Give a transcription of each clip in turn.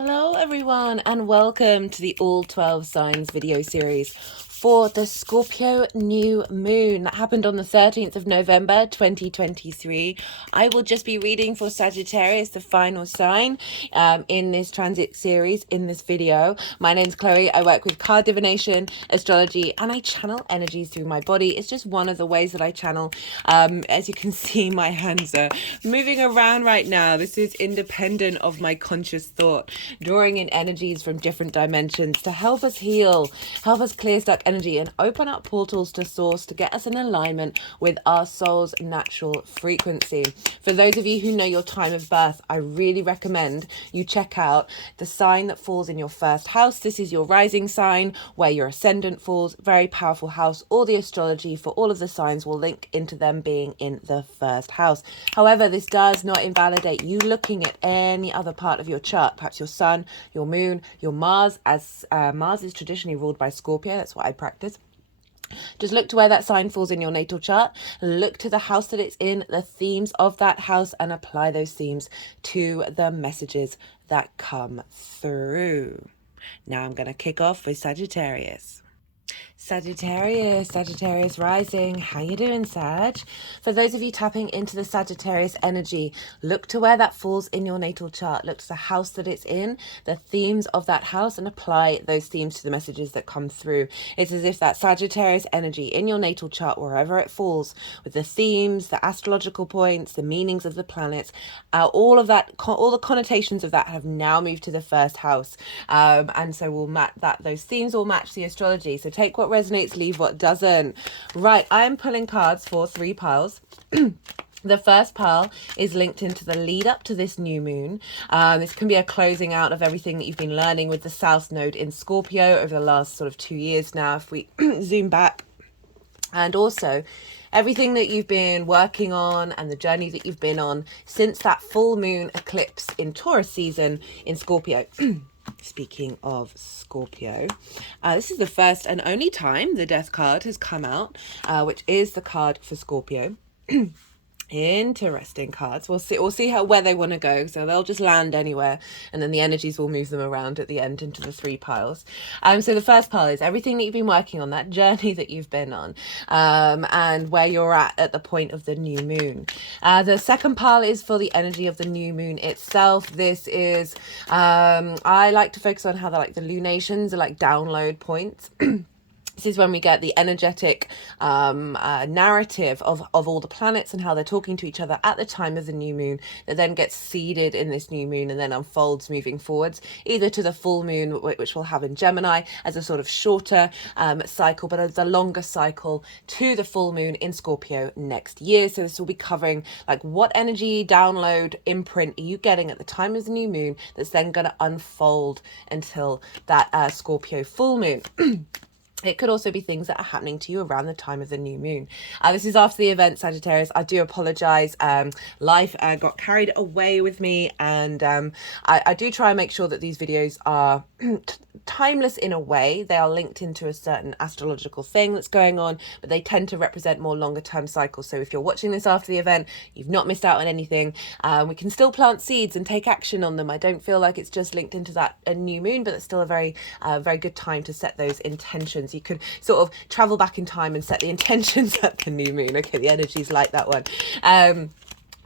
Hello everyone and welcome to the All 12 Signs video series for the Scorpio New Moon that happened on the 13th of November 2023. I will just be reading for Sagittarius, the final sign in this transit series in this video. My name's Chloe. I work with card divination, astrology, and I channel energies through my body. It's just one of the ways that I channel. As you can see, my hands are moving around right now. This is independent of my conscious thought, drawing in energies from different dimensions to help us heal, help us clear stuck energy and open up portals to source to get us in alignment with our soul's natural frequency. For those of you who know your time of birth, I really recommend you check out the sign that falls in your first house. This is your rising sign, where your ascendant falls. Very powerful house. All the astrology for all of the signs will link into them being in the first house. However, this does not invalidate you looking at any other part of your chart, perhaps your sun, your moon, your Mars, as Mars is traditionally ruled by Scorpio. That's what I practice. Just look to where that sign falls in your natal chart, look to the house that it's in, the themes of that house, and apply those themes to the messages that come through. Now I'm going to kick off with Sagittarius. Sagittarius rising. How you doing, Sag? For those of you tapping into the Sagittarius energy, look to where that falls in your natal chart. Look to the house that it's in, the themes of that house, and apply those themes to the messages that come through. It's as if that Sagittarius energy in your natal chart, wherever it falls, with the themes, the astrological points, the meanings of the planets, all of that, all the connotations of that have now moved to the first house. And so we'll match that. Those themes will match the astrology. So take what resonates, leave what doesn't. Right, I'm pulling cards for 3 piles. The first pile is linked into the lead up to this new moon. This can be a closing out of everything that you've been learning with the South Node in Scorpio over the last sort of 2 years now, if we zoom back. And also everything that you've been working on and the journey that you've been on since that full moon eclipse in Taurus season in Scorpio. Speaking of Scorpio, this is the first and only time the Death card has come out, which is the card for Scorpio. Interesting cards. We'll see where they want to go. So they'll just land anywhere, and then the energies will move them around at the end into the 3 piles. So the first pile is everything that you've been working on, that journey that you've been on, and where you're at the point of the new moon. The second pile is for the energy of the new moon itself. This is I like to focus on how the lunations are like download points. This is when we get the energetic narrative of all the planets and how they're talking to each other at the time of the new moon, that then gets seeded in this new moon and then unfolds moving forwards, either to the full moon, which we'll have in Gemini as a sort of shorter cycle, but as a longer cycle to the full moon in Scorpio next year. So this will be covering like what energy download imprint are you getting at the time of the new moon that's then going to unfold until that Scorpio full moon. It could also be things that are happening to you around the time of the new moon. This is after the event, Sagittarius. I do apologize. Life got carried away with me, and I do try and make sure that these videos are timeless in a way. They are linked into a certain astrological thing that's going on, but they tend to represent more longer term cycles. So if you're watching this after the event, you've not missed out on anything. We can still plant seeds and take action on them. I don't feel like it's just linked into that new moon, but it's still a very good time to set those intentions. You could sort of travel back in time and set the intentions at the new moon. Okay, the energy's like that one.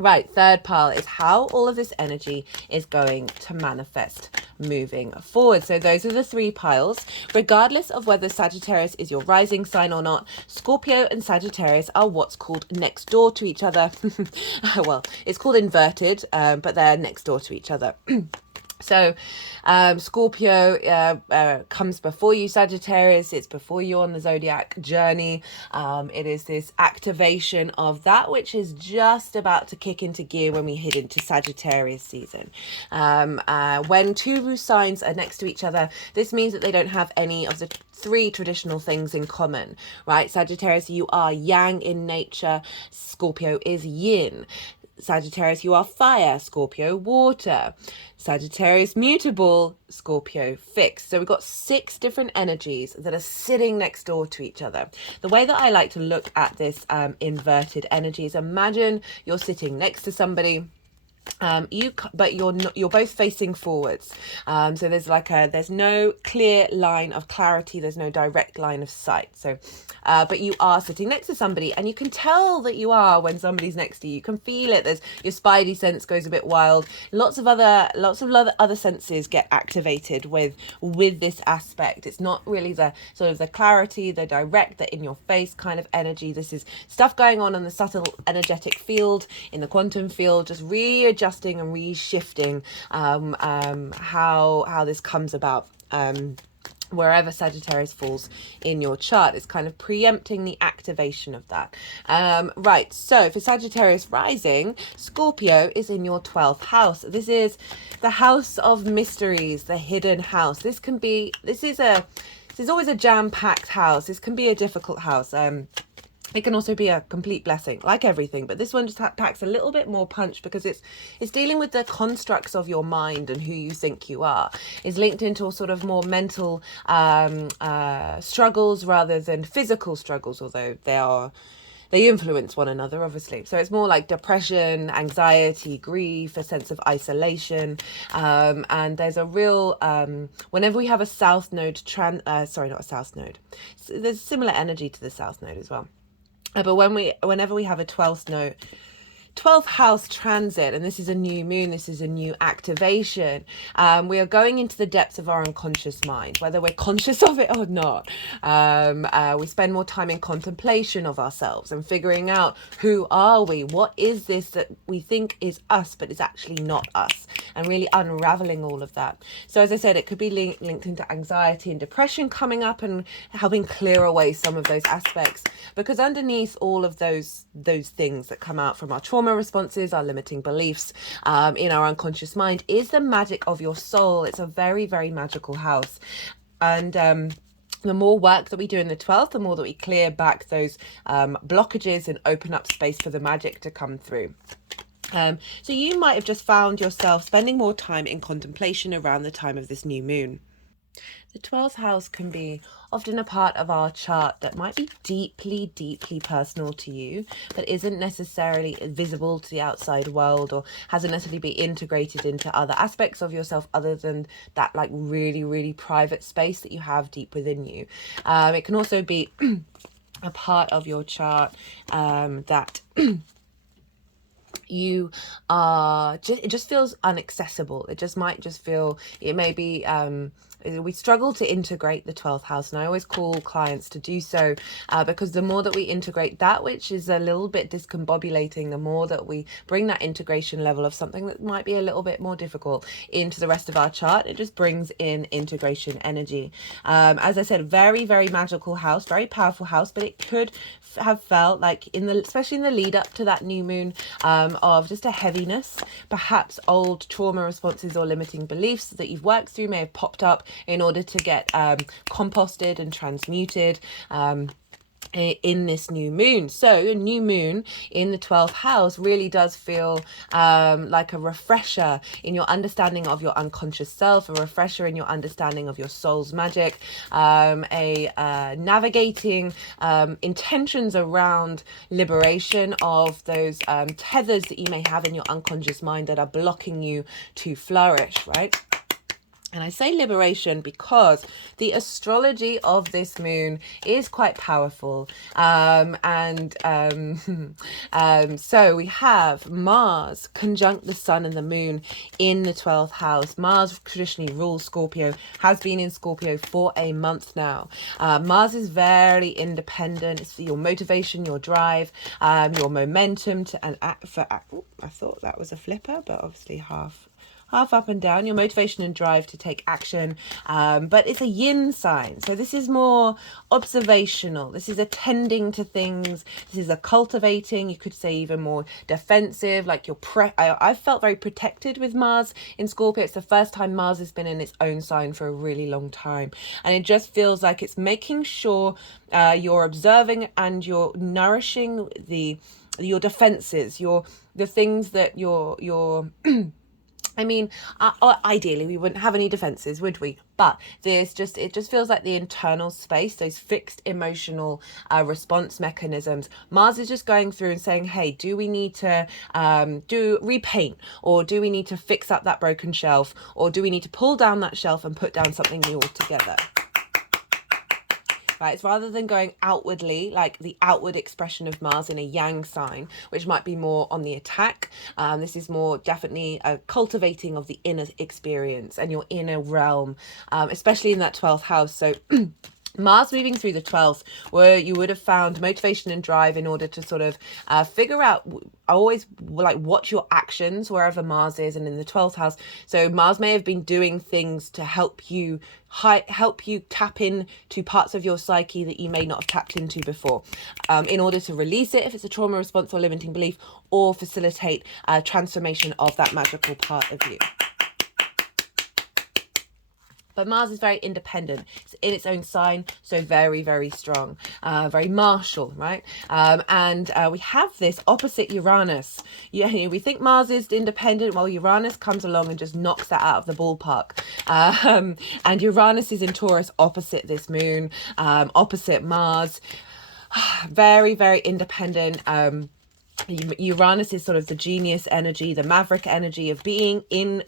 Right, third pile is how all of this energy is going to manifest moving forward. So those are the 3 piles. Regardless of whether Sagittarius is your rising sign or not, Scorpio and Sagittarius are what's called next door to each other. Well, it's called inverted, but they're next door to each other. So Scorpio comes before you, Sagittarius. It's before you on the zodiac journey. It is this activation of that which is just about to kick into gear when we head into Sagittarius season. When 2 signs are next to each other, this means that they don't have any of the 3 traditional things in common, right? Sagittarius, you are yang in nature. Scorpio is yin. Sagittarius, you are fire. Scorpio, water. Sagittarius, mutable. Scorpio, fixed. So we've got 6 different energies that are sitting next door to each other. The way that I like to look at this inverted energy is, imagine you're sitting next to somebody But you're both facing forwards. So there's no clear line of clarity. There's no direct line of sight. So, but you are sitting next to somebody, and you can tell that you are when somebody's next to you. You can feel it. There's your spidey sense goes a bit wild. Lots of other senses get activated with this aspect. It's not really the sort of the clarity, the direct, the in your face kind of energy. This is stuff going on in the subtle energetic field, in the quantum field, just readjusting and reshifting how this comes about. Wherever Sagittarius falls in your chart, it's kind of preempting the activation of that. Right, so for Sagittarius rising, Scorpio is in your 12th house. This is the house of mysteries, the hidden house. This is always a jam-packed house. This can be a difficult house. It can also be a complete blessing, like everything, but this one just packs a little bit more punch because it's dealing with the constructs of your mind and who you think you are. It's linked into a sort of more mental struggles rather than physical struggles, although they influence one another, obviously. So it's more like depression, anxiety, grief, a sense of isolation. And there's a real, whenever we have a south node, sorry, not a south node. There's similar energy to the south node as well. But whenever we have a 12th house transit, and this is a new moon, this is a new activation, we are going into the depths of our unconscious mind, whether we're conscious of it or not. We spend more time in contemplation of ourselves and figuring out who are we, what is this that we think is us but is actually not us, and really unraveling all of that. So as I said, it could be linked into anxiety and depression coming up and helping clear away some of those aspects, because underneath all of those things that come out from our trauma responses, our limiting beliefs, in our unconscious mind, is the magic of your soul. It's a very, very magical house. And the more work that we do in the 12th, the more that we clear back those blockages and open up space for the magic to come through. So you might have just found yourself spending more time in contemplation around the time of this new moon. The 12th house can be often a part of our chart that might be deeply, deeply personal to you, but isn't necessarily visible to the outside world, or hasn't necessarily been integrated into other aspects of yourself other than that like really, really private space that you have deep within you. It can also be a part of your chart that you are it just feels inaccessible. It just might just feel, it may be we struggle to integrate the 12th house, and I always call clients to do so, because the more that we integrate that which is a little bit discombobulating, the more that we bring that integration level of something that might be a little bit more difficult into the rest of our chart, it just brings in integration energy. As I said, very, very magical house, very powerful house, but it could have felt like especially in the lead up to that new moon, of just a heaviness. Perhaps old trauma responses or limiting beliefs that you've worked through may have popped up in order to get composted and transmuted in this new moon. So a new moon in the 12th house really does feel like a refresher in your understanding of your unconscious self, a refresher in your understanding of your soul's magic, navigating intentions around liberation of those tethers that you may have in your unconscious mind that are blocking you to flourish, right? And I say liberation because the astrology of this moon is quite powerful. So we have Mars conjunct the Sun and the Moon in the 12th house. Mars traditionally rules Scorpio, has been in Scorpio for a month now. Mars is very independent. It's your motivation, your drive, your momentum to and act for. I thought that was a flipper, but obviously half up and down, your motivation and drive to take action, but it's a yin sign, so this is more observational. This is attending to things. This is a cultivating, you could say even more defensive, like I felt very protected with Mars in Scorpio. It's the first time Mars has been in its own sign for a really long time, and it just feels like it's making sure you're observing and you're nourishing your defenses, the things that you're I mean, ideally we wouldn't have any defenses, would we? But it just feels like the internal space, those fixed emotional response mechanisms. Mars is just going through and saying, hey, do we need to repaint, or do we need to fix up that broken shelf, or do we need to pull down that shelf and put down something new altogether? Right, it's rather than going outwardly, like the outward expression of Mars in a yang sign, which might be more on the attack. This is more definitely a cultivating of the inner experience and your inner realm, especially in that 12th house. So Mars moving through the 12th, where you would have found motivation and drive in order to sort of figure out, always like watch your actions wherever Mars is, and in the 12th house. So Mars may have been doing things to help you tap in to parts of your psyche that you may not have tapped into before, in order to release it if it's a trauma response or limiting belief, or facilitate transformation of that magical part of you. But Mars is very independent. It's in its own sign, so very, very strong, very martial, right? And we have this opposite Uranus. Yeah, we think Mars is independent, while Uranus comes along and just knocks that out of the ballpark. And Uranus is in Taurus, opposite this moon, opposite Mars. Very, very independent. Uranus is sort of the genius energy, the maverick energy of being in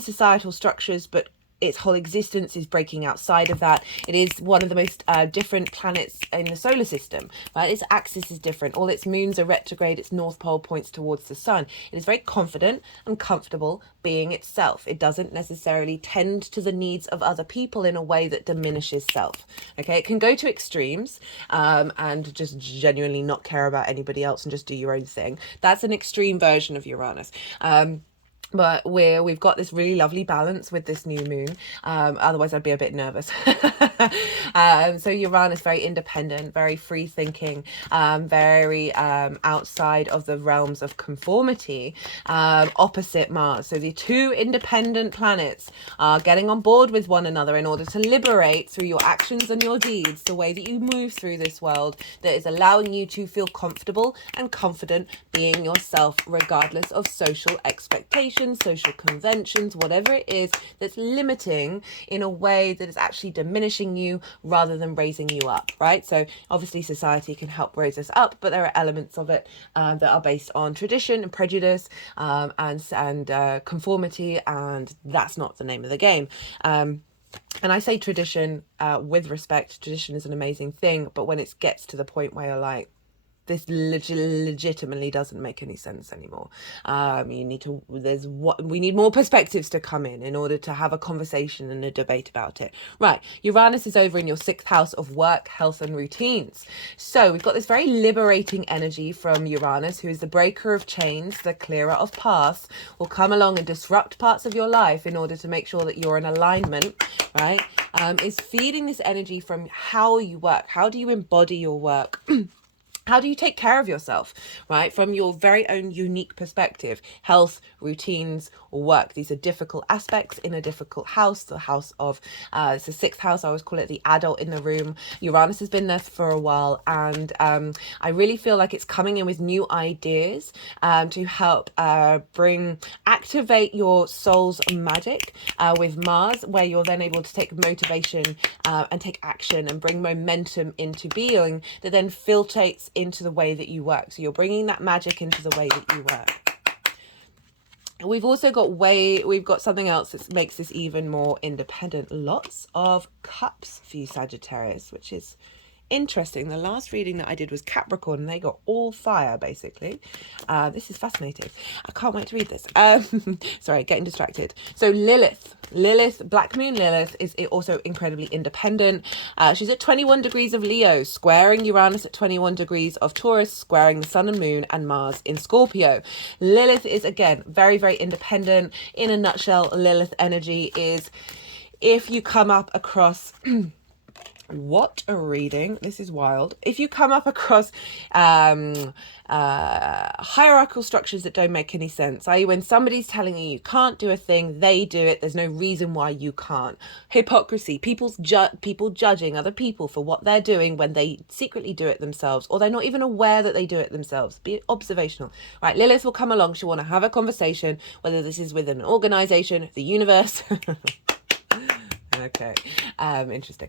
societal structures, but its whole existence is breaking outside of that. It is one of the most different planets in the solar system, right? Its axis is different. All its moons are retrograde. Its north pole points towards the sun. It is very confident and comfortable being itself. It doesn't necessarily tend to the needs of other people in a way that diminishes self. Okay, it can go to extremes and just genuinely not care about anybody else and just do your own thing. That's an extreme version of Uranus. But we've got this really lovely balance with this new moon. Otherwise I'd be a bit nervous. So Uranus, very independent, very free thinking, very outside of the realms of conformity, opposite Mars. So the two independent planets are getting on board with one another in order to liberate through your actions and your deeds the way that you move through this world, that is allowing you to feel comfortable and confident being yourself, regardless of social expectations, social conventions, whatever it is that's limiting in a way that is actually diminishing you rather than raising you up, right? So obviously society can help raise us up, but there are elements of it that are based on tradition and prejudice and conformity, and that's not the name of the game. And I say tradition with respect. Tradition is an amazing thing, but when it gets to the point where you're like, this legitimately doesn't make any sense anymore. We need more perspectives to come in order to have a conversation and a debate about it. Right, Uranus is over in your 6th house of work, health and routines. So we've got this very liberating energy from Uranus, who is the breaker of chains, the clearer of paths, will come along and disrupt parts of your life in order to make sure that you're in alignment, right? Is feeding this energy from how you work. How do you embody your work? How do you take care of yourself, right? From your very own unique perspective, health, routines, work. These are difficult aspects in a difficult house. The house of, it's the 6th house. I always call it the adult in the room. Uranus has been there for a while. And I really feel like it's coming in with new ideas to help activate your soul's magic with Mars, where you're then able to take motivation and take action and bring momentum into being that then filtrates into the way that you work. So you're bringing that magic into the way that you work. We've also got something else that makes this even more independent. Lots of cups for you Sagittarius, which is interesting. The last reading that I did was Capricorn and they got all fire basically. This is fascinating. I can't wait to read this. Sorry, getting distracted. So Lilith, Black Moon Lilith is also incredibly independent. She's at 21 degrees of Leo, squaring Uranus at 21 degrees of Taurus, squaring the Sun and Moon and Mars in Scorpio. Lilith is, again, very, very independent. In a nutshell, Lilith energy is if you come up across What a reading. This is wild. If you come up across hierarchical structures that don't make any sense, i.e. when somebody's telling you you can't do a thing, they do it, there's no reason why you can't. Hypocrisy, people judging other people for what they're doing when they secretly do it themselves, or they're not even aware that they do it themselves. Be observational. Right, Lilith will come along, she'll want to have a conversation, whether this is with an organization, the universe. Okay, interesting.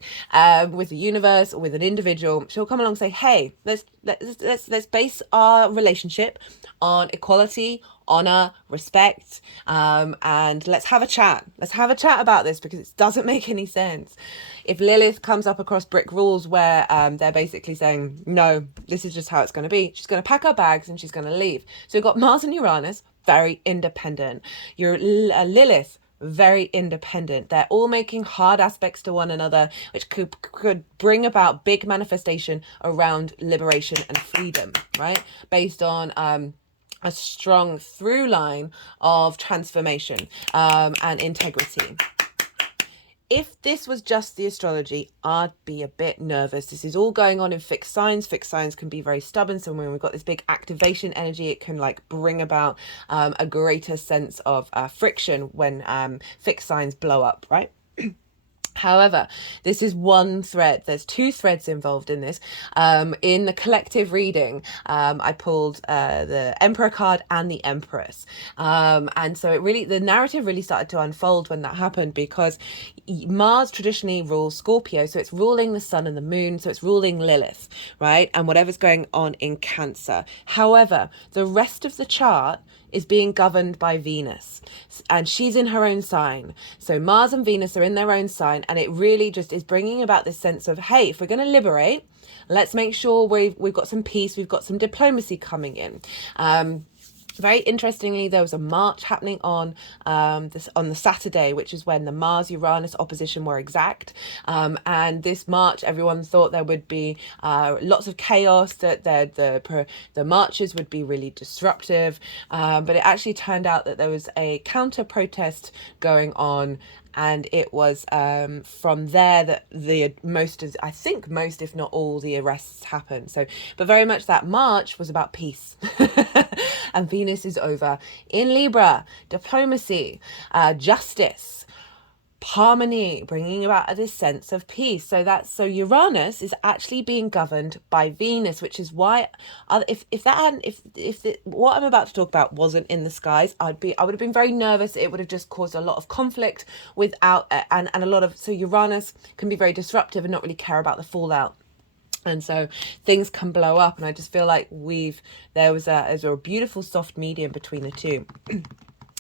With the universe or with an individual, she'll come along and say, "Hey, let's base our relationship on equality, honor, respect, and let's have a chat. Let's have a chat about this because it doesn't make any sense." If Lilith comes up across brick rules where they're basically saying, "No, this is just how it's going to be," she's going to pack her bags and she's going to leave. So you've got Mars and Uranus, very independent. Your Lilith, very independent. They're all making hard aspects to one another, which could bring about big manifestation around liberation and freedom, right? Based on a strong through line of transformation and integrity. If this was just the astrology, I'd be a bit nervous. This is all going on in fixed signs. Fixed signs can be very stubborn. So when we've got this big activation energy, it can like bring about a greater sense of friction when fixed signs blow up, right? However, this is one thread. There's two threads involved in this. In the collective reading, I pulled the Emperor card and the Empress. And so the narrative really started to unfold when that happened, because Mars traditionally rules Scorpio. So it's ruling the Sun and the Moon. So it's ruling Lilith, right? And whatever's going on in Cancer. However, the rest of the chart is being governed by Venus, and she's in her own sign. So Mars and Venus are in their own sign, and it really just is bringing about this sense of, hey, if we're going to liberate, let's make sure we've got some peace, we've got some diplomacy coming in. Very interestingly, there was a march happening on the Saturday, which is when the Mars-Uranus opposition were exact. And this march, everyone thought there would be lots of chaos, that the marches would be really disruptive. But it actually turned out that there was a counter-protest going on, and it was from there that most, if not all, the arrests happened. So, but very much that march was about peace. And Venus is over in Libra, diplomacy, justice, harmony, bringing about this sense of peace. So Uranus is actually being governed by Venus, which is why if what I'm about to talk about wasn't in the skies, I would have been very nervous. It would have just caused a lot of conflict without and a lot of, so Uranus can be very disruptive and not really care about the fallout. And so things can blow up, and I just feel like there's a beautiful soft medium between the two.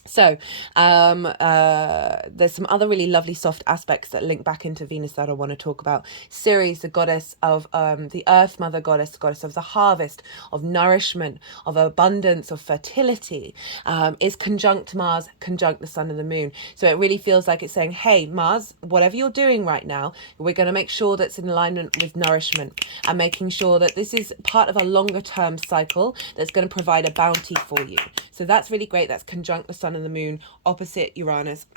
So there's some other really lovely soft aspects that link back into Venus that I want to talk about. Ceres, the goddess of the earth mother goddess, the goddess of the harvest, of nourishment, of abundance, of fertility, is conjunct Mars, conjunct the Sun and the Moon. So it really feels like it's saying, hey, Mars, whatever you're doing right now, we're going to make sure that's in alignment with nourishment, and making sure that this is part of a longer term cycle that's going to provide a bounty for you. So that's really great. That's conjunct the Sun and the Moon, opposite Uranus.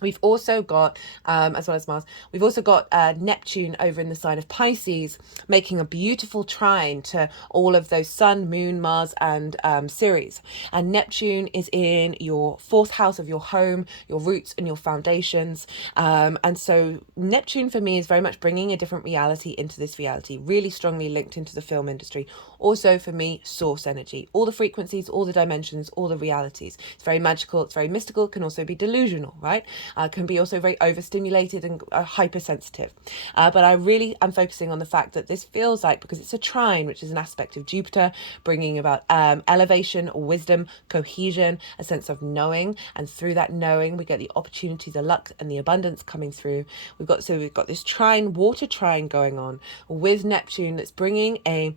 We've also got, as well as Mars, we've also got Neptune over in the sign of Pisces, making a beautiful trine to all of those Sun, Moon, Mars, and Ceres. And Neptune is in your fourth house of your home, your roots and your foundations. And so Neptune for me is very much bringing a different reality into this reality, really strongly linked into the film industry. Also for me, source energy, all the frequencies, all the dimensions, all the realities. It's very magical, it's very mystical, it can also be delusional, right? Can be also very overstimulated and hypersensitive. But I really am focusing on the fact that this feels like, because it's a trine, which is an aspect of Jupiter, bringing about elevation, wisdom, cohesion, a sense of knowing. And through that knowing, we get the opportunity, the luck and the abundance coming through. We've got this trine, water trine going on with Neptune that's bringing a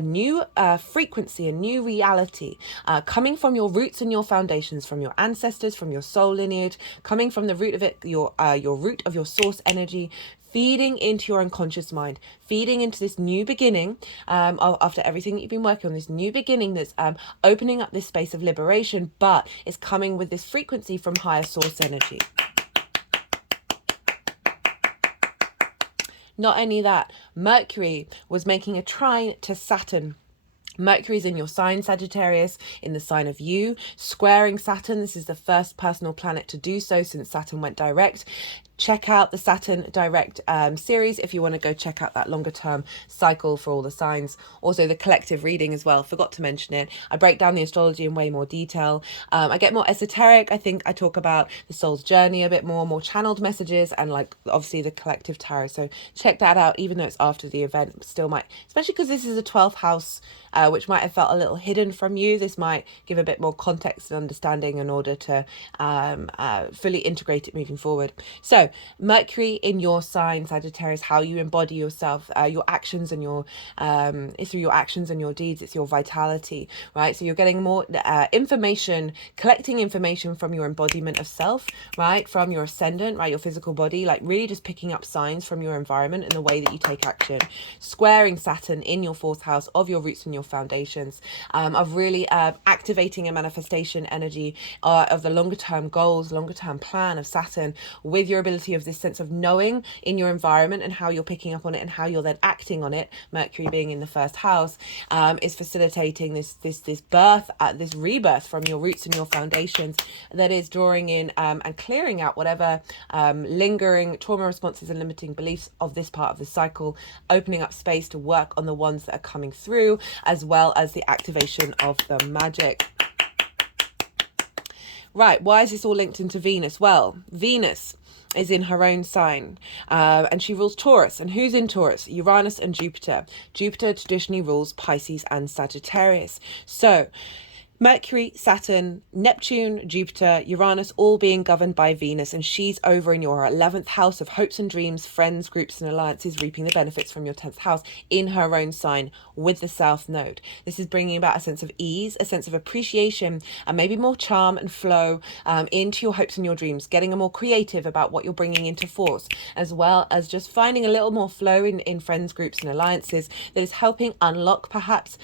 new frequency, a new reality, coming from your roots and your foundations, from your ancestors, from your soul lineage, coming from the root of it, your root of your source energy, feeding into your unconscious mind, feeding into this new beginning, after everything that you've been working on, this new beginning that's opening up this space of liberation, but it's coming with this frequency from higher source energy. Not only that, Mercury was making a trine to Saturn. Mercury's in your sign, Sagittarius, in the sign of you, squaring Saturn. This is the first personal planet to do so since Saturn went direct. Check out the Saturn Direct series if you want to go check out that longer term cycle for all the signs. Also the collective reading as well, forgot to mention it. I break down the astrology in way more detail. I get more esoteric. I think I talk about the soul's journey a bit more channeled messages, and like obviously the collective tarot. So check that out, even though it's after the event, still might, especially because this is a 12th house, which might have felt a little hidden from you. This might give a bit more context and understanding in order to fully integrate it moving forward. So Mercury in your sign, Sagittarius, how you embody yourself, your actions and your it's through your actions and your deeds. It's your vitality, right? So you're getting more information, collecting information from your embodiment of self, right? From your ascendant, right? Your physical body, like really just picking up signs from your environment and the way that you take action. Squaring Saturn in your 4th house of your roots and your foundations, of really activating a manifestation energy of the longer term goals, longer term plan of Saturn, with your ability of this sense of knowing in your environment and how you're picking up on it and how you're then acting on it. Mercury being in the 1st house is facilitating this birth, this rebirth from your roots and your foundations, that is drawing in and clearing out whatever lingering trauma responses and limiting beliefs of this part of the cycle, opening up space to work on the ones that are coming through, as well as the activation of the magic. Right, why is this all linked into Venus? Well, Venus is in her own sign, and she rules Taurus. And who's in Taurus? Uranus and Jupiter. Jupiter traditionally rules Pisces and Sagittarius. So Mercury, Saturn, Neptune, Jupiter, Uranus, all being governed by Venus, and she's over in your 11th house of hopes and dreams, friends, groups and alliances, reaping the benefits from your 10th house in her own sign with the South Node. This is bringing about a sense of ease, a sense of appreciation, and maybe more charm and flow into your hopes and your dreams, getting more creative about what you're bringing into force, as well as just finding a little more flow in friends, groups and alliances that is helping unlock perhaps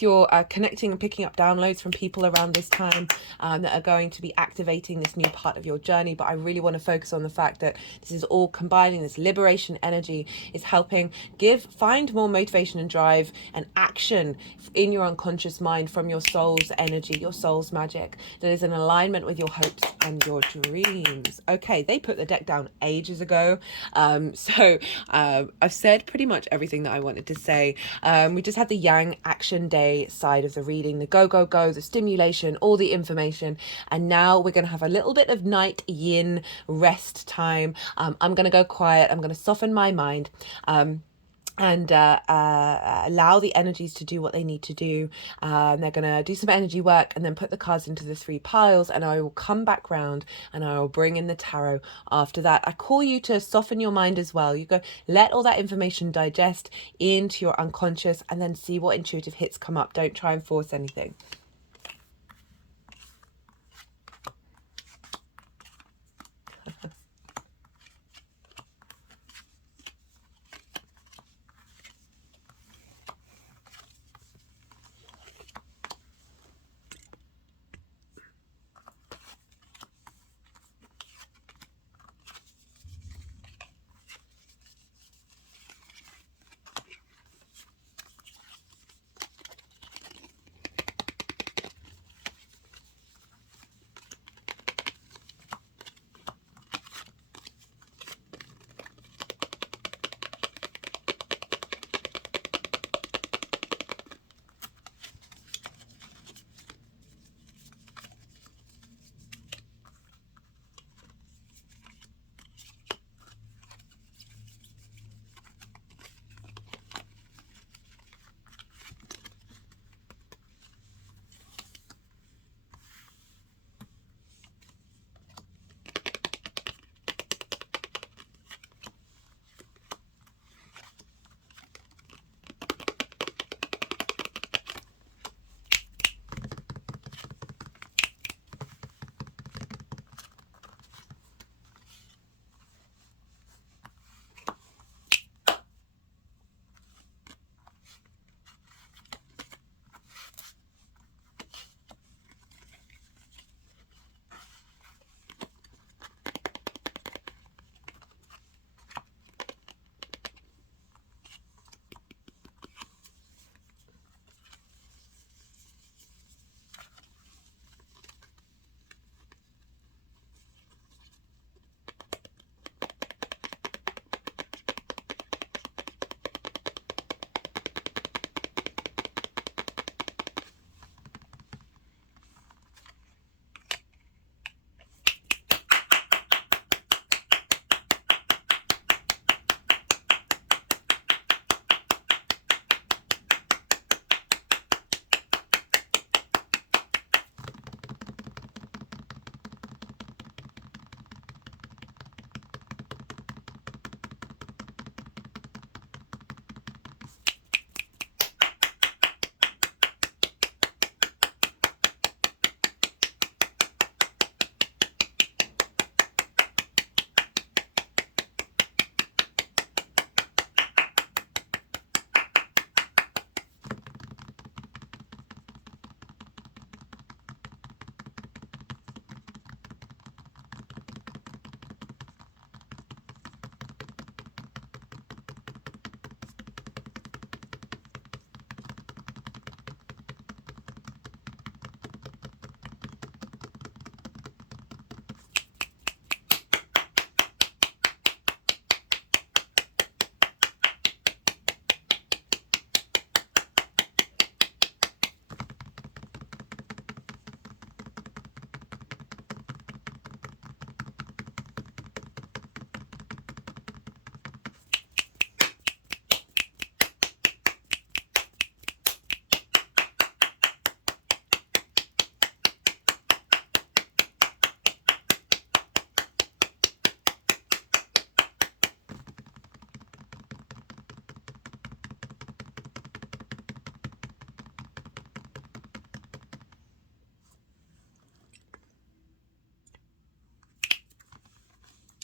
you're connecting and picking up downloads from people around this time that are going to be activating this new part of your journey. But I really want to focus on the fact that this is all combining, this liberation energy is helping find more motivation and drive and action in your unconscious mind from your soul's energy, your soul's magic, that is in alignment with your hopes and your dreams. Okay, they put the deck down ages ago. So I've said pretty much everything that I wanted to say. We just had the Yang action day side of the reading, the go, the stimulation, all the information. And now we're going to have a little bit of night yin rest time. I'm going to go quiet. I'm going to soften my mind. And allow the energies to do what they need to do. They're going to do some energy work and then put the cards into the 3 piles, and I will come back round and I will bring in the tarot after that. I call you to soften your mind as well. You go, let all that information digest into your unconscious and then see what intuitive hits come up. Don't try and force anything.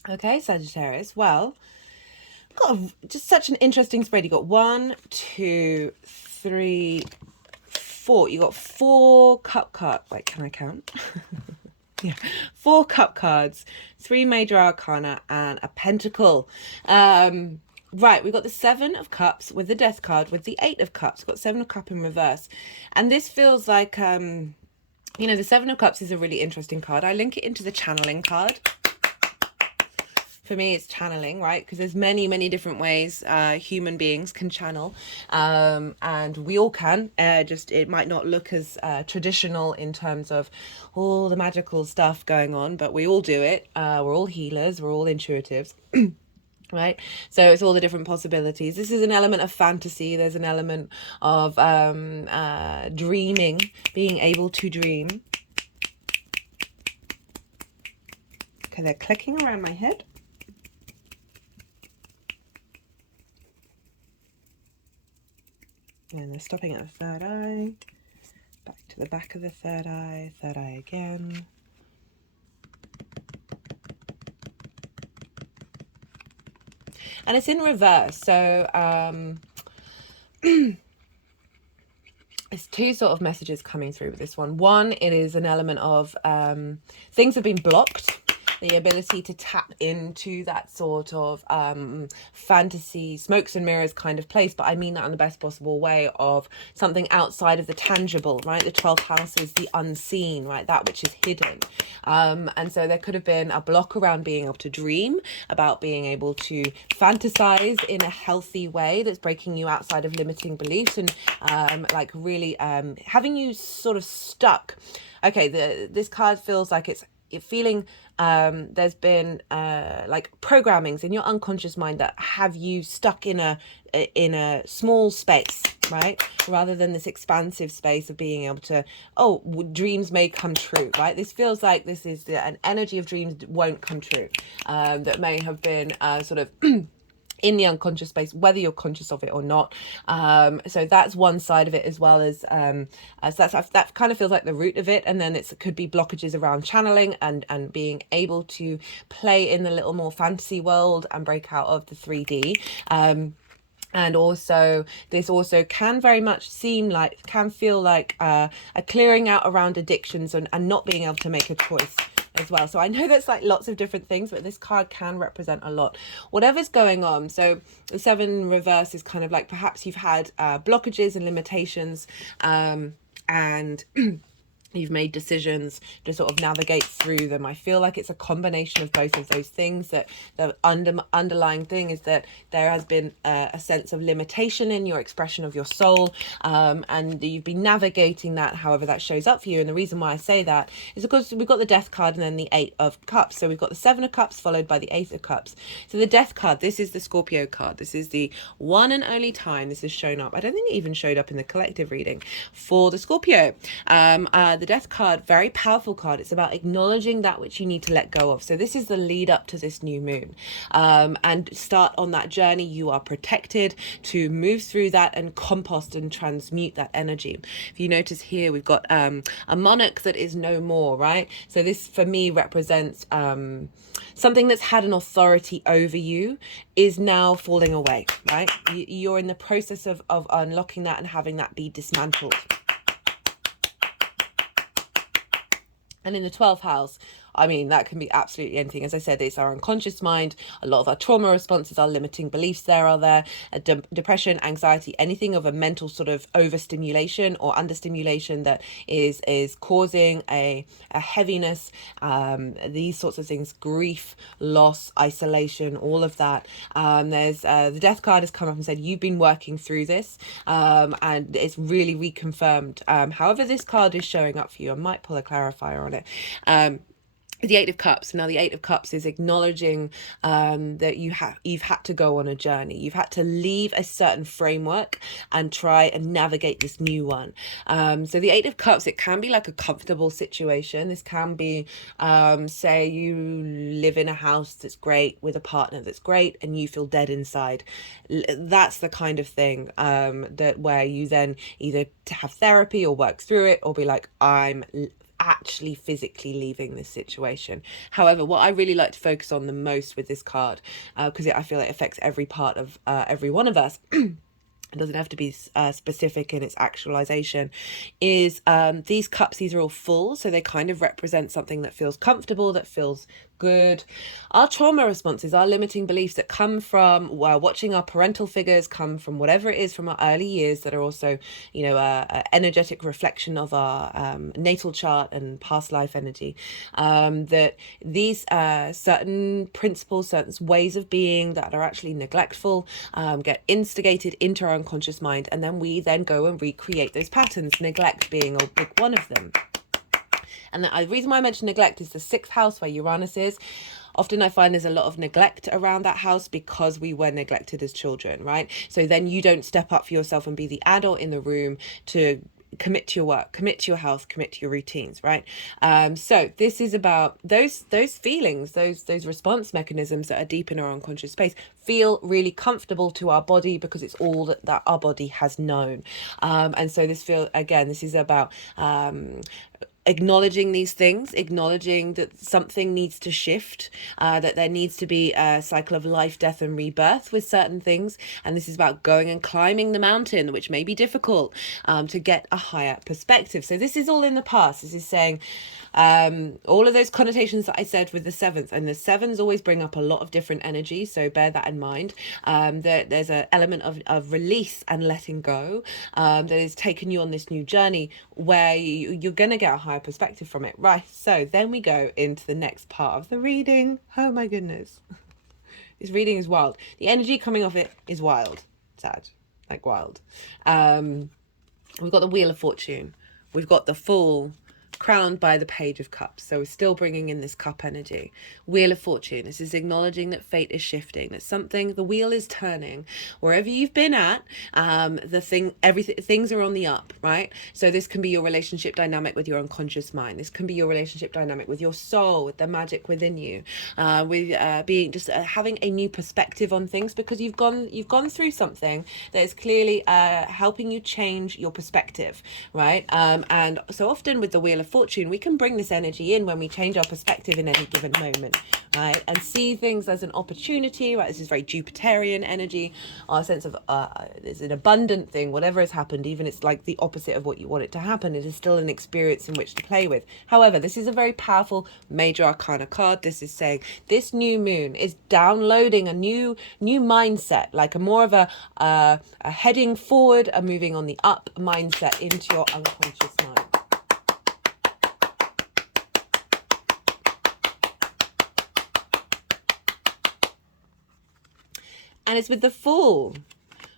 Okay, Sagittarius. Well, got just such an interesting spread. You got 1, 2, 3, 4. You got 4 cup cards. Wait, can I count? Yeah, 4 cup cards, 3 major arcana, and a pentacle. Right, we got the 7 of cups with the death card with the 8 of cups. We've got 7 of cup in reverse, and this feels like you know, the 7 of cups is a really interesting card. I link it into the channeling card. For me, it's channeling, right? Because there's many different ways human beings can channel, and we all can. Just it might not look as traditional in terms of all the magical stuff going on, but we all do it. We're all healers. We're all intuitives. Right, so it's all the different possibilities. This is an element of fantasy. There's an element of dreaming, being able to dream. Okay, they're clicking around my head. And they're stopping at the third eye, back to the back of the third eye again. And it's in reverse, so there's 2 sort of messages coming through with this one. One, it is an element of things have been blocked. The ability to tap into that sort of fantasy, smokes and mirrors kind of place, but I mean that in the best possible way, of something outside of the tangible, right? The 12th house is the unseen, right? That which is hidden. And so there could have been a block around being able to dream, about being able to fantasize in a healthy way that's breaking you outside of limiting beliefs, and like really having you sort of stuck. Okay, this card feels like it's feeling there's been like programmings in your unconscious mind that have you stuck in a small space, right, rather than this expansive space of being able to, dreams may come true, right? This feels like this is an energy of dreams won't come true, that may have been sort of in the unconscious space, whether you're conscious of it or not. So that's one side of it, as well as that kind of feels like the root of it. And then it could be blockages around channeling and being able to play in the little more fantasy world and break out of the 3D. And also, this also can very much can feel like a clearing out around addictions and not being able to make a choice as well. So I know that's like lots of different things, but this card can represent a lot, whatever's going on. So the 7 reverse is kind of like perhaps you've had blockages and limitations, and you've made decisions to sort of navigate through them. I feel like it's a combination of both of those things. That the underlying thing is that there has been a sense of limitation in your expression of your soul, and you've been navigating that however that shows up for you. And the reason why I say that is because we've got the death card and then the 8 of cups. So we've got the 7 of cups followed by the 8 of cups. So the death card, this is the Scorpio card. This is the one and only time this has shown up. I don't think it even showed up in the collective reading for the Scorpio. The death card, very powerful card. It's about acknowledging that which you need to let go of. So this is the lead up to this new moon, and start on that journey. You are protected to move through that and compost and transmute that energy. If you notice here, we've got a monarch that is no more, right? So this for me represents something that's had an authority over you is now falling away, right? You're in the process of unlocking that and having that be dismantled. And in the 12th house, I mean, that can be absolutely anything. As I said, it's our unconscious mind. A lot of our trauma responses, our limiting beliefs are there. Depression, anxiety, anything of a mental sort of overstimulation or understimulation that is causing a heaviness. These sorts of things, grief, loss, isolation, all of that. There's the death card has come up and said, you've been working through this, and it's really reconfirmed. However this card is showing up for you, I might pull a clarifier on it. The 8 of cups. Now the 8 of cups is acknowledging that you've had to go on a journey. You've had to leave a certain framework and try and navigate this new one. So the 8 of cups, it can be like a comfortable situation. This can be, say you live in a house that's great with a partner that's great and you feel dead inside. That's the kind of thing that where you then either to have therapy or work through it or be like, I'm actually physically leaving this situation. However, what I really like to focus on the most with this card, because I feel it affects every part of every one of us, it doesn't have to be specific in its actualization, is these cups, these are all full, so they kind of represent something that feels comfortable, that feels good. Our trauma responses, our limiting beliefs that come from watching our parental figures, come from whatever it is from our early years, that are also, you know, a energetic reflection of our natal chart and past life energy, that these certain principles, certain ways of being that are actually neglectful, get instigated into our unconscious mind, and then we then go and recreate those patterns, neglect being a big one of them. And the reason why I mention neglect is the 6th house where Uranus is. Often I find there's a lot of neglect around that house because we were neglected as children, right? So then you don't step up for yourself and be the adult in the room to commit to your work, commit to your health, commit to your routines, right? So this is about those feelings, those response mechanisms that are deep in our unconscious space feel really comfortable to our body because it's all that our body has known. And so this is about acknowledging these things, acknowledging that something needs to shift, that there needs to be a cycle of life, death, and rebirth with certain things. And this is about going and climbing the mountain, which may be difficult, to get a higher perspective. So this is all in the past. This is saying all of those connotations that I said with the 7th, and the 7s always bring up a lot of different energy, so bear that in mind. There's an element of release and letting go that is taking you on this new journey where you're going to get a higher perspective from it. Right, so then we go into the next part of the reading. Oh my goodness. This reading is wild. The energy coming off it is wild. Sad. Like wild. We've got the Wheel of Fortune. We've got the Fool, crowned by the Page of Cups. So we're still bringing in this cup energy. Wheel of Fortune. This is acknowledging that fate is shifting, that the wheel is turning. Wherever you've been at, things are on the up, right? So this can be your relationship dynamic with your unconscious mind. This can be your relationship dynamic with your soul, with the magic within you, having a new perspective on things, because you've gone through something that is clearly helping you change your perspective, right? And so often with the Wheel of Fortune, we can bring this energy in when we change our perspective in any given moment, right? And see things as an opportunity, right? This is very Jupiterian energy, our sense of it's an abundant thing, whatever has happened, even it's like the opposite of what you want it to happen, it is still an experience in which to play with. However, this is a very powerful major arcana card. This is saying this new moon is downloading a new mindset, like a more of a heading forward, a moving on the up mindset into your unconscious mind. And it's with the Fool,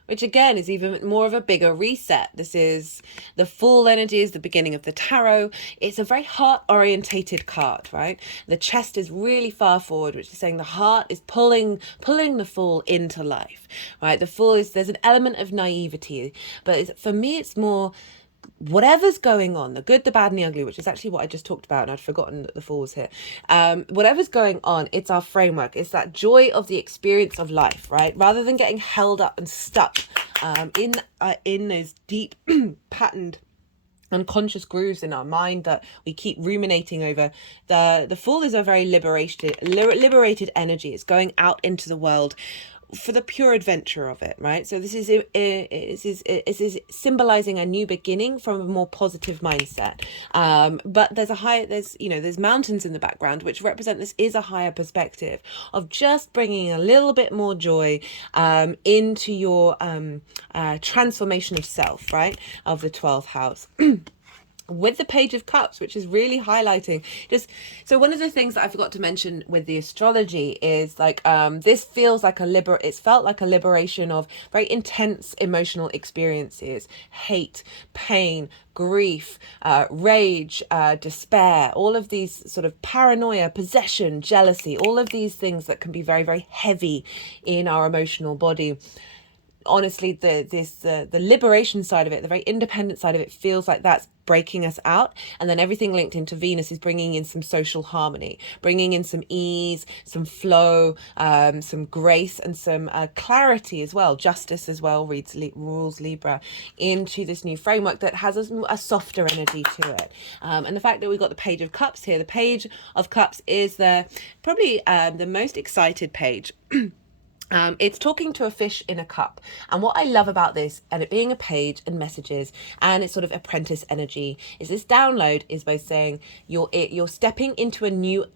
which again is even more of a bigger reset. This is the Fool energy, is the beginning of the tarot. It's a very heart orientated card, right? The chest is really far forward, which is saying the heart is pulling the Fool into life, right? The Fool there's an element of naivety, but for me it's more whatever's going on, the good, the bad, and the ugly, which is actually what I just talked about, and I'd forgotten that the Fool was here. Whatever's going on, it's our framework. It's that joy of the experience of life, right? Rather than getting held up and stuck in those deep patterned unconscious grooves in our mind that we keep ruminating over. The Fool is a very liberated energy. It's going out into the world for the pure adventure of it, right? So this is symbolizing a new beginning from a more positive mindset. But there's mountains in the background which represent this is a higher perspective of just bringing a little bit more joy into your transformation of self, right? Of the 12th house. With the Page of Cups, which is really highlighting so one of the things that I forgot to mention with the astrology is like this feels like it's felt like a liberation of very intense emotional experiences, hate, pain, grief, rage, despair, all of these sort of paranoia, possession, jealousy, all of these things that can be very, very heavy in our emotional body. honestly, the liberation side of it, the very independent side of it, feels like that's breaking us out. And then everything linked into Venus is bringing in some social harmony, bringing in some ease, some flow, some grace, and some clarity as well. Justice as well rules Libra into this new framework that has a softer energy to it. And the fact that we've got the Page of Cups here, the Page of Cups is probably the most excited page. It's talking to a fish in a cup. And what I love about this, and it being a page and messages, and it's sort of apprentice energy, is this download is both saying you're stepping into a new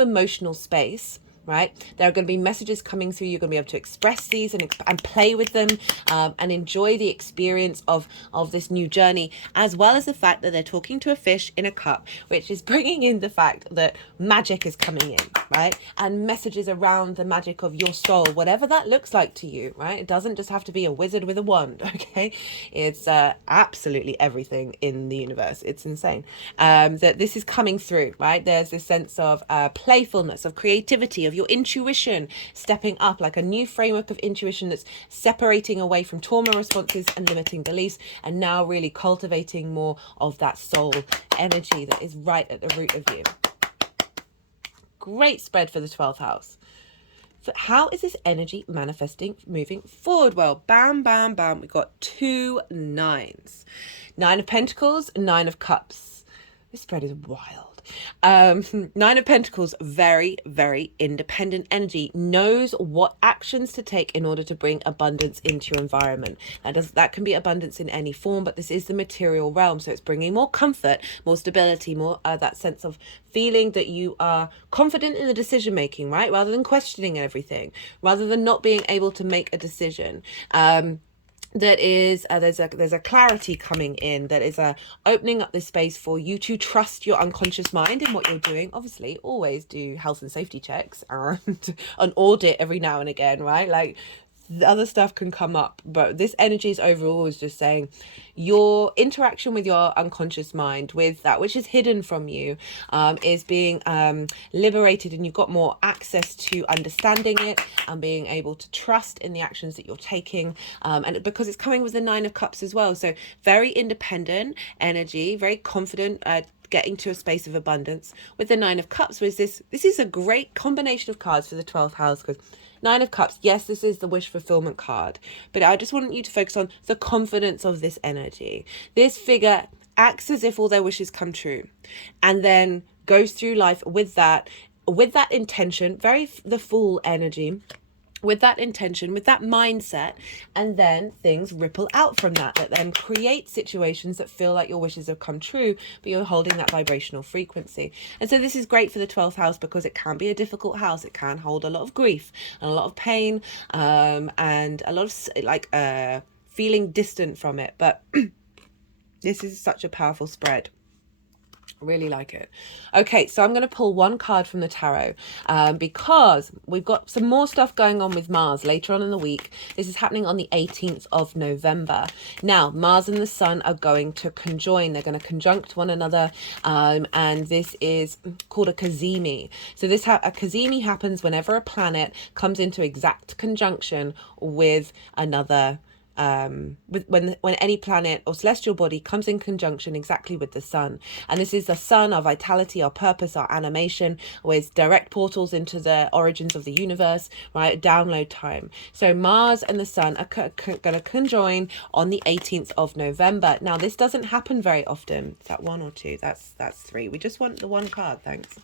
emotional space. Right, there are going to be messages coming through. You're going to be able to express these and play with them, and enjoy the experience of this new journey, as well as the fact that they're talking to a fish in a cup, which is bringing in the fact that magic is coming in, right? And messages around the magic of your soul, whatever that looks like to you, right? It doesn't just have to be a wizard with a wand, okay? It's absolutely everything in the universe. It's insane that this is coming through, right? There's this sense of playfulness, of creativity, of your intuition stepping up, like a new framework of intuition that's separating away from trauma responses and limiting beliefs, and now really cultivating more of that soul energy that is right at the root of you. Great spread for the 12th house. So how is this energy manifesting moving forward? Well, bam, bam, bam. We've got 2 9s. 9 of Pentacles, 9 of Cups. This spread is wild. 9 of Pentacles, very, very independent energy, knows what actions to take in order to bring abundance into your environment. That can be abundance in any form, but this is the material realm, so it's bringing more comfort, more stability, more that sense of feeling that you are confident in the decision making, right? Rather than questioning everything, rather than not being able to make a decision. That is there's a clarity coming in, that is opening up this space for you to trust your unconscious mind in what you're doing. Obviously always do health and safety checks and an audit every now and again, right? Like, the other stuff can come up, but this energy is overall is just saying your interaction with your unconscious mind, with that which is hidden from you, is being liberated, and you've got more access to understanding it and being able to trust in the actions that you're taking, and because it's coming with the 9 of Cups as well, so very independent energy, very confident, getting to a space of abundance with the 9 of Cups. Was this is a great combination of cards for the 12th house, because 9 of Cups, yes, this is the wish fulfillment card, but I just want you to focus on the confidence of this energy. This figure acts as if all their wishes come true, and then goes through life with that intention, the Fool energy, with that intention, with that mindset, and then things ripple out from that then create situations that feel like your wishes have come true, but you're holding that vibrational frequency. And so this is great for the 12th house, because it can be a difficult house. It can hold a lot of grief and a lot of pain, and a lot of feeling distant from it. But this is such a powerful spread. Really like it. Okay, so I'm going to pull one card from the tarot, because we've got some more stuff going on with Mars later on in the week. This is happening on the 18th of November. Now, Mars and the Sun are going to conjoin. They're going to conjunct one another, and this is called a Cazimi. So a Cazimi happens whenever a planet comes into exact conjunction with another, when any planet or celestial body comes in conjunction exactly with the Sun. And this is the Sun, our vitality, our purpose, our animation, with direct portals into the origins of the universe, right? Download time. So Mars and the Sun are going to conjoin on the 18th of November. Now, this doesn't happen very often. Is that 1 or 2? That's 3. We just want the one card, thanks.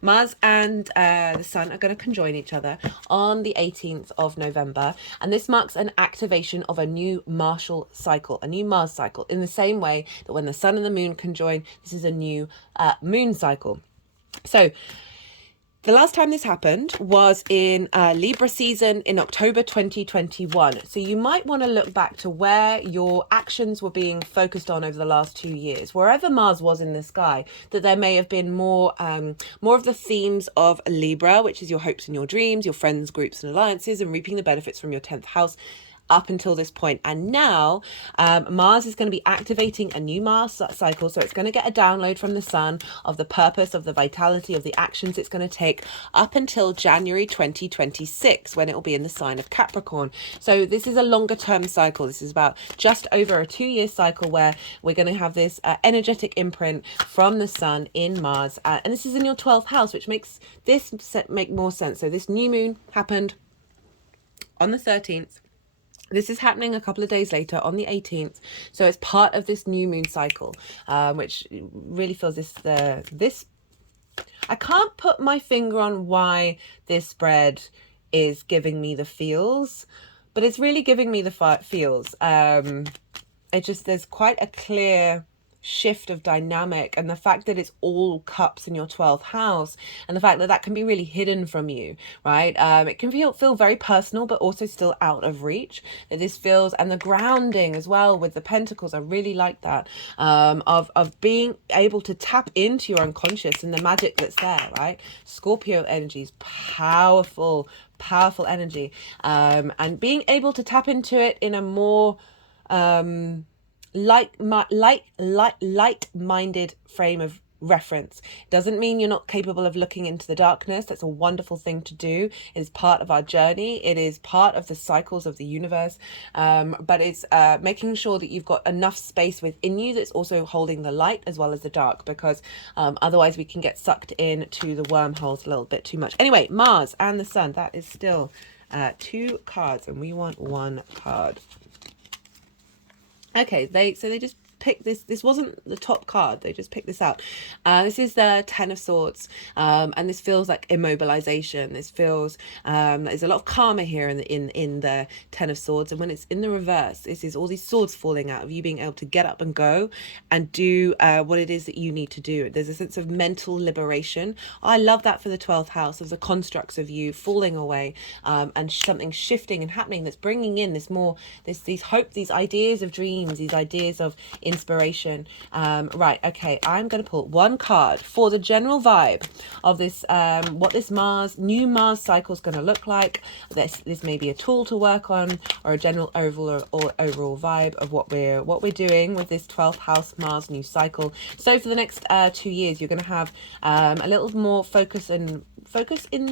Mars and the Sun are going to conjoin each other on the 18th of November, and this marks an activation of a new Martial cycle, a new Mars cycle, in the same way that when the Sun and the Moon conjoin, this is a new Moon cycle. So the last time this happened was in Libra season in October 2021. So you might want to look back to where your actions were being focused on over the last 2 years. Wherever Mars was in the sky, that there may have been more of the themes of Libra, which is your hopes and your dreams, your friends, groups and alliances, and reaping the benefits from your 10th house. up until this point. And now Mars is going to be activating a new Mars cycle. So it's going to get a download from the sun of the purpose, of the vitality, of the actions it's going to take up until January 2026, when it will be in the sign of Capricorn. So this is a longer term cycle. This is about just over a 2-year cycle where we're going to have this energetic imprint from the sun in Mars. And this is in your 12th house, which makes this make more sense. So this new moon happened on the 13th. This is happening a couple of days later on the 18th. So it's part of this new moon cycle, which really feels this. I can't put my finger on why this spread is giving me the feels, but it's really giving me the feels. There's quite a clear shift of dynamic, and the fact that it's all cups in your 12th house, and the fact that that can be really hidden from you, right? It can feel very personal, but also still out of reach. That this feels, and the grounding as well with the pentacles, I really like that, of being able to tap into your unconscious and the magic that's there, right? Scorpio energy is powerful energy, and being able to tap into it in a more light-minded frame of reference. Doesn't mean you're not capable of looking into the darkness. That's a wonderful thing to do. It is part of our journey. It is part of the cycles of the universe. But it's making sure that you've got enough space within you that's also holding the light as well as the dark, because otherwise we can get sucked into the wormholes a little bit too much. Anyway, Mars and the sun, that is still 2 cards, and we want 1 card. Okay, they just picked this wasn't the top card, they just picked this out. This is the 10 of Swords, and this feels like immobilization. This feels there's a lot of karma here in the 10 of Swords, and when it's in the reverse, this is all these swords falling out of you being able to get up and go and do what it is that you need to do. There's a sense of mental liberation. I love that for the 12th house, of the constructs of you falling away, and something shifting and happening that's bringing in these hope, these ideas of dreams, these ideas of inspiration. Right, okay, I'm going to pull 1 card for the general vibe of this, what this new Mars cycle is going to look like. This may be a tool to work on, or a general overall vibe of what we're doing with this 12th house Mars new cycle. So for the next 2 years, you're going to have a little more focus in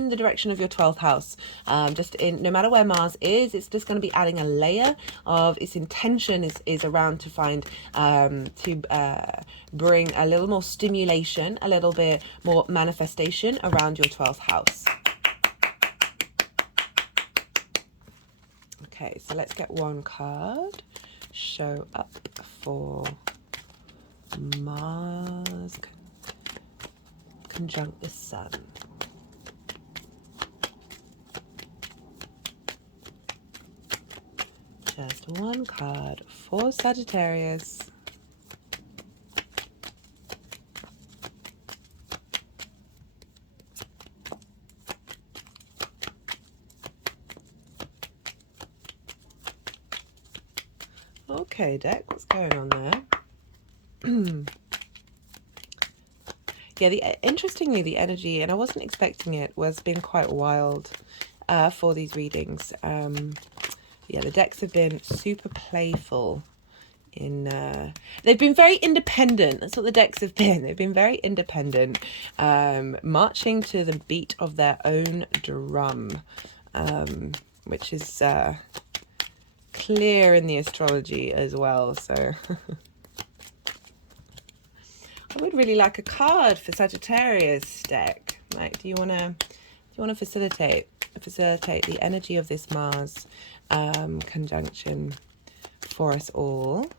the direction of your 12th house. No matter where Mars is, it's just going to be adding a layer of its intention is around to find to bring a little more stimulation, a little bit more manifestation around your 12th house. Okay, so let's get 1 card. Show up for Mars conjunct the sun. Just 1 card for Sagittarius. Okay, deck, what's going on there? Yeah, interestingly, the energy, and I wasn't expecting it, was been quite wild for these readings. Yeah, the decks have been super playful. They've been very independent. That's what the decks have been. They've been very independent, marching to the beat of their own drum, which is clear in the astrology as well. So I would really like a card for Sagittarius deck. Like, do you want to facilitate the energy of this Mars conjunction for us all?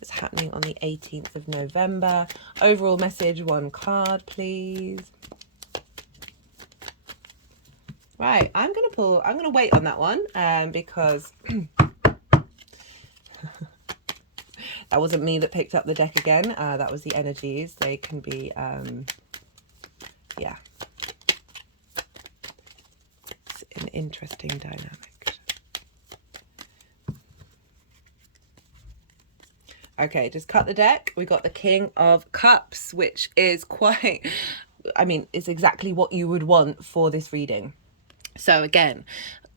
It's happening on the 18th of November. Overall message, 1 card, please. Right, I'm going to wait on that one, because that wasn't me that picked up the deck again. That was the energies. They can be, yeah. It's an interesting dynamic. Okay, just cut the deck. We got the King of Cups, which is quite, I mean, it's exactly what you would want for this reading. So again,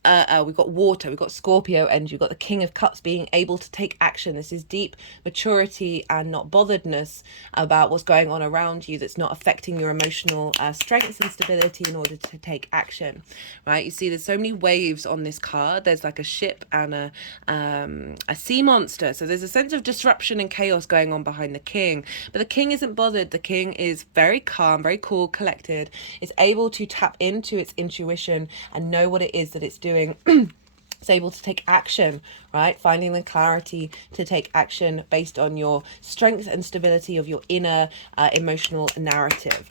we've got water, we've got Scorpio energy, we've got the King of Cups being able to take action. This is deep maturity and not botheredness about what's going on around you that's not affecting your emotional strength and stability in order to take action, right? You see there's so many waves on this card. There's like a ship and a sea monster. So there's a sense of disruption and chaos going on behind the king. But the king isn't bothered. The king is very calm, very cool, collected, is able to tap into its intuition and know what it is that it's doing. It's able to take action, right? Finding the clarity to take action based on your strength and stability of your inner emotional narrative.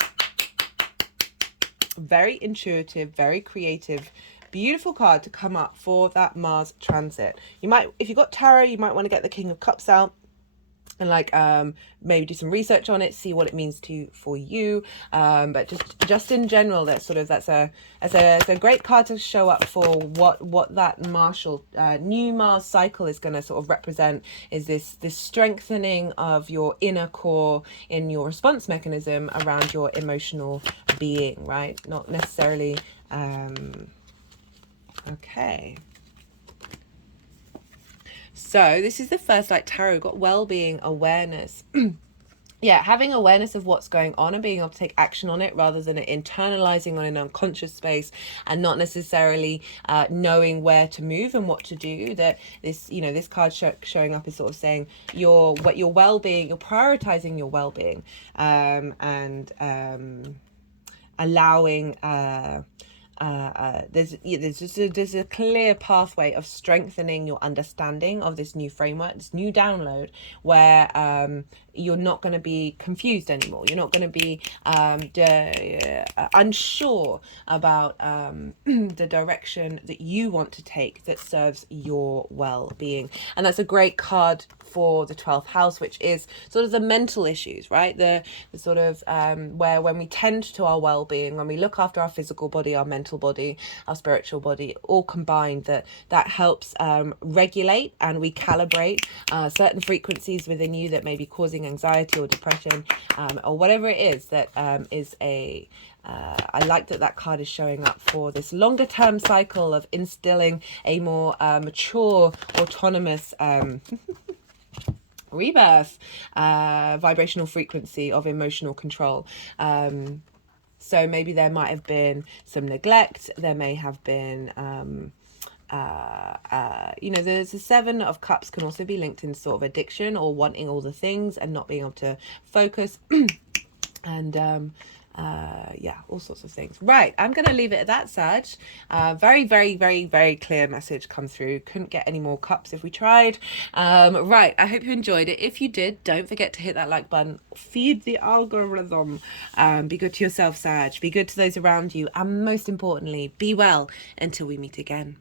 Very intuitive, very creative, beautiful card to come up for that Mars transit. You might, if you've got tarot, you might want to get the King of Cups out and like maybe do some research on it, see what it means for you, but just in general, that's a great card to show up for what that new Mars cycle is going to sort of represent. Is this strengthening of your inner core in your response mechanism around your emotional being, right? Not necessarily okay. So this is the first like tarot. We've got well-being, awareness. Yeah, having awareness of what's going on and being able to take action on it rather than internalizing on an unconscious space and not necessarily knowing where to move and what to do. That this, this card showing up is sort of saying your well-being, you're prioritizing your well-being, and allowing there's a clear pathway of strengthening your understanding of this new framework, this new download, where you're not going to be confused anymore. You're not going to be unsure about the direction that you want to take that serves your well-being. And that's a great card for the 12th house, which is sort of the mental issues, right? The sort of where when we tend to our well-being, when we look after our physical body, our mental body, our spiritual body, all combined, that helps regulate and recalibrate certain frequencies within you that may be causing anxiety or depression, or whatever it is that is a I like that card is showing up for this longer term cycle of instilling a more mature, autonomous rebirth vibrational frequency of emotional control. So maybe there might have been some neglect. There may have been there's the 7 of Cups can also be linked in sort of addiction or wanting all the things and not being able to focus. And all sorts of things. Right, I'm gonna leave it at that, Sag. Very, very, very, very clear message come through. Couldn't get any more cups if we tried. Right, I hope you enjoyed it. If you did, don't forget to hit that like button. Feed the algorithm. Be good to yourself, Sag. Be good to those around you, and most importantly, be well until we meet again.